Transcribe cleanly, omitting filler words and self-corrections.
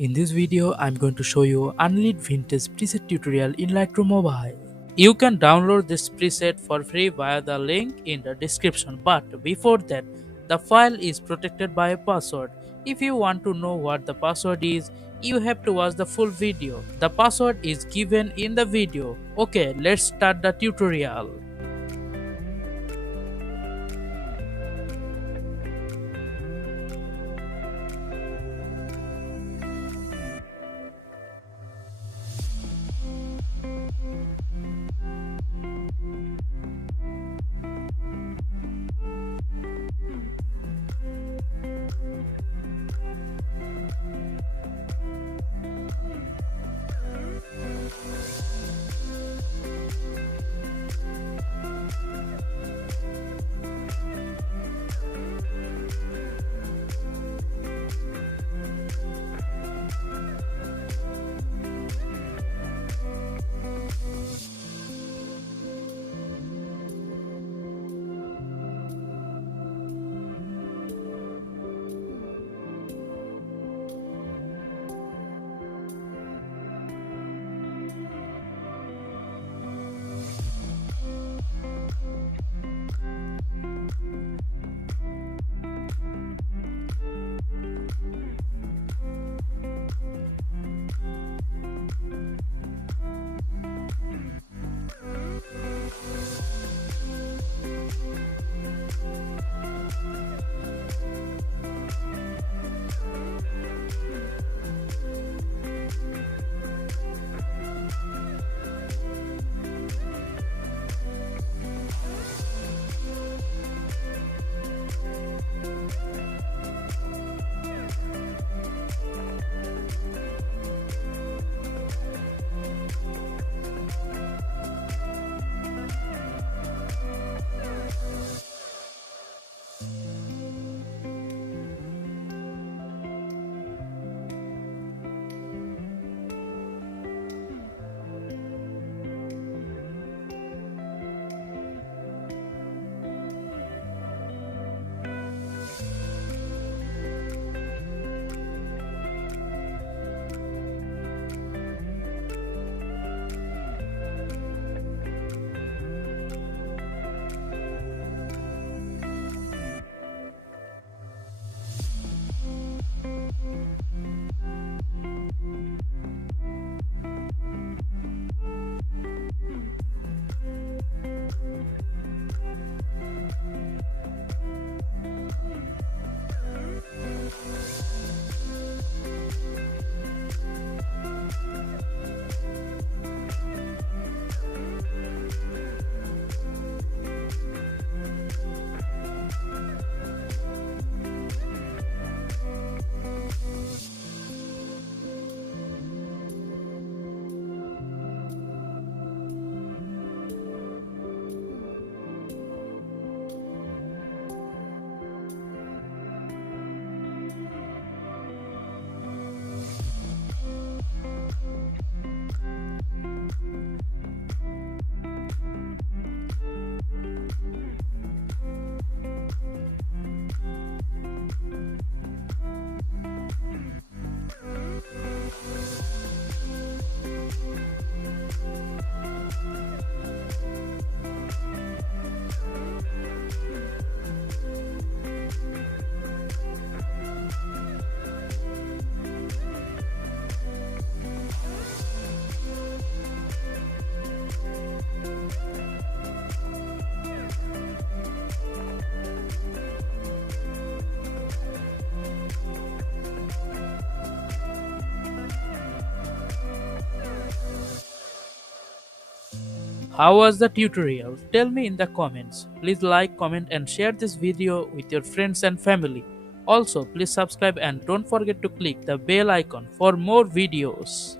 In this video, I'm going to show you Unlit Vintage preset tutorial in Lightroom Mobile. You can download this preset for free via the link in the description, but before that, the file is protected by a password. If you want to know what the password is, you have to watch the full video. The password is given in the video. Okay, let's start the tutorial. How was the tutorial? Tell me in the comments. Please like, comment and share this video with your friends and family. Also, please subscribe and don't forget to click the bell icon for more videos.